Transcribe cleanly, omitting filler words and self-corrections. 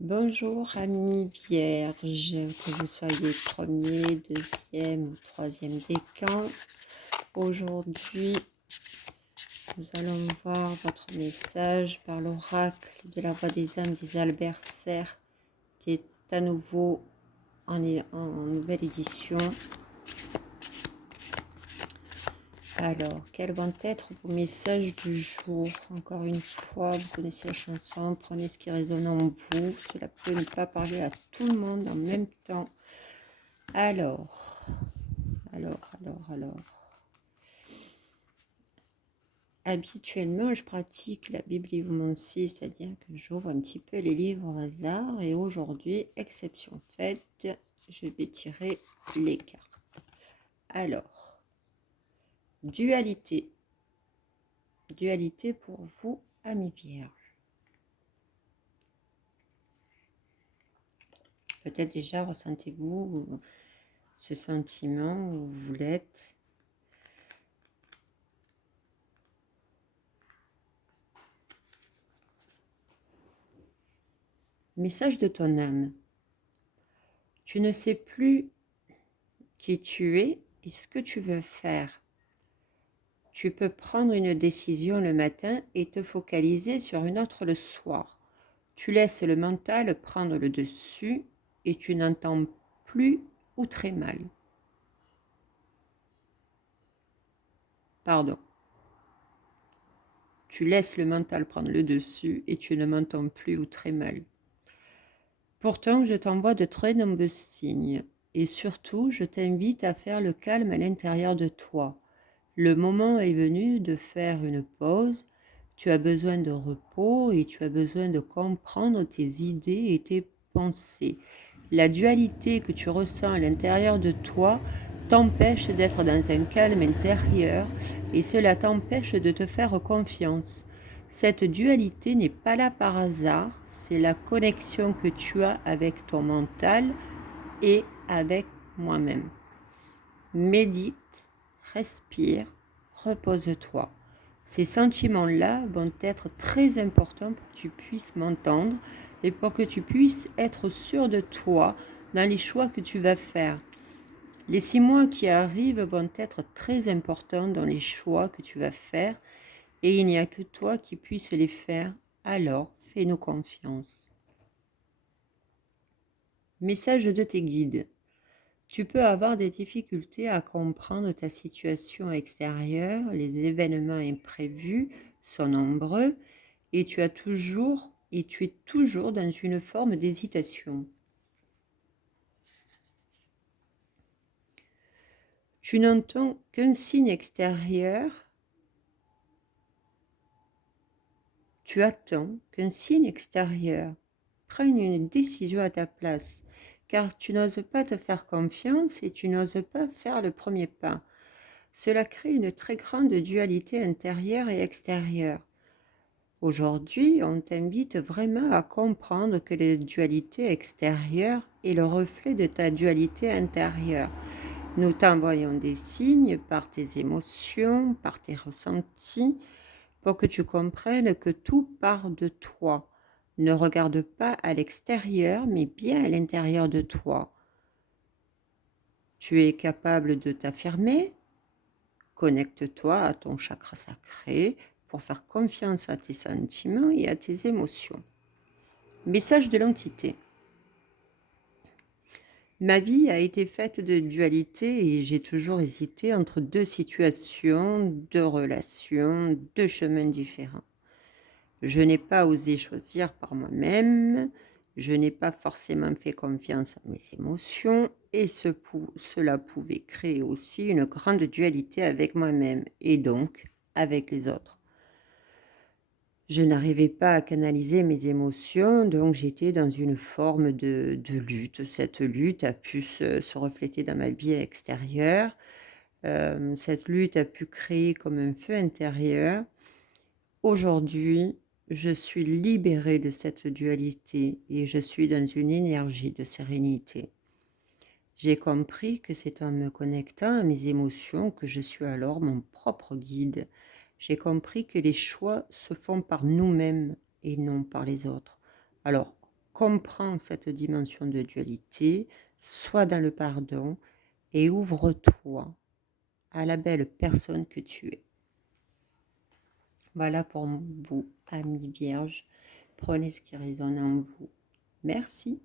Bonjour amis vierges, que vous soyez premier, deuxième ou troisième décan. Aujourd'hui, nous allons voir votre message par l'oracle de la voix des âmes d'Isabelle Serre, qui est à nouveau en nouvelle édition. Alors, quels vont être vos messages du jour? Encore une fois, vous connaissez la chanson, prenez ce qui résonne en vous. Cela peut ne pas parler à tout le monde en même temps. Alors. Habituellement, je pratique la bibliomancie, c'est-à-dire que j'ouvre un petit peu les livres au hasard. Et aujourd'hui, exception faite, je vais tirer les cartes. Alors, dualité. Dualité pour vous, amis vierges. Peut-être déjà ressentez-vous ce sentiment où vous l'êtes. Message de ton âme. Tu ne sais plus qui tu es et ce que tu veux faire. Tu peux prendre une décision le matin et te focaliser sur une autre le soir. Tu laisses le mental prendre le dessus et tu n'entends plus ou très mal. Pardon. Tu laisses le mental prendre le dessus et tu ne m'entends plus ou très mal. Pourtant, je t'envoie de très nombreux signes et surtout, je t'invite à faire le calme à l'intérieur de toi. Le moment est venu de faire une pause. Tu as besoin de repos et tu as besoin de comprendre tes idées et tes pensées. La dualité que tu ressens à l'intérieur de toi t'empêche d'être dans un calme intérieur et cela t'empêche de te faire confiance. Cette dualité n'est pas là par hasard, c'est la connexion que tu as avec ton mental et avec moi-même. Médite, respire, repose-toi. Ces sentiments-là vont être très importants pour que tu puisses m'entendre et pour que tu puisses être sûr de toi dans les choix que tu vas faire. Les 6 mois qui arrivent vont être très importants dans les choix que tu vas faire et il n'y a que toi qui puisses les faire, alors fais-nous confiance. Message de tes guides. Tu peux avoir des difficultés à comprendre ta situation extérieure, les événements imprévus sont nombreux et tu es toujours dans une forme d'hésitation. Tu n'entends qu'un signe extérieur. Tu attends qu'un signe extérieur prenne une décision à ta place, car tu n'oses pas te faire confiance et tu n'oses pas faire le premier pas. Cela crée une très grande dualité intérieure et extérieure. Aujourd'hui, on t'invite vraiment à comprendre que la dualité extérieure est le reflet de ta dualité intérieure. Nous t'envoyons des signes par tes émotions, par tes ressentis, pour que tu comprennes que tout part de toi. Ne regarde pas à l'extérieur, mais bien à l'intérieur de toi. Tu es capable de t'affirmer. Connecte-toi à ton chakra sacré pour faire confiance à tes sentiments et à tes émotions. Message de l'entité. Ma vie a été faite de dualité et j'ai toujours hésité entre deux situations, deux relations, deux chemins différents. Je n'ai pas osé choisir par moi-même, je n'ai pas forcément fait confiance à mes émotions et cela pouvait créer aussi une grande dualité avec moi-même et donc avec les autres. Je n'arrivais pas à canaliser mes émotions, donc j'étais dans une forme de lutte. Cette lutte a pu se refléter dans ma vie extérieure. Cette lutte a pu créer comme un feu intérieur. Aujourd'hui, je suis libérée de cette dualité et je suis dans une énergie de sérénité. J'ai compris que c'est en me connectant à mes émotions que je suis alors mon propre guide. J'ai compris que les choix se font par nous-mêmes et non par les autres. Alors, comprends cette dimension de dualité, sois dans le pardon et ouvre-toi à la belle personne que tu es. Voilà pour vous, amis vierges. Prenez ce qui résonne en vous. Merci.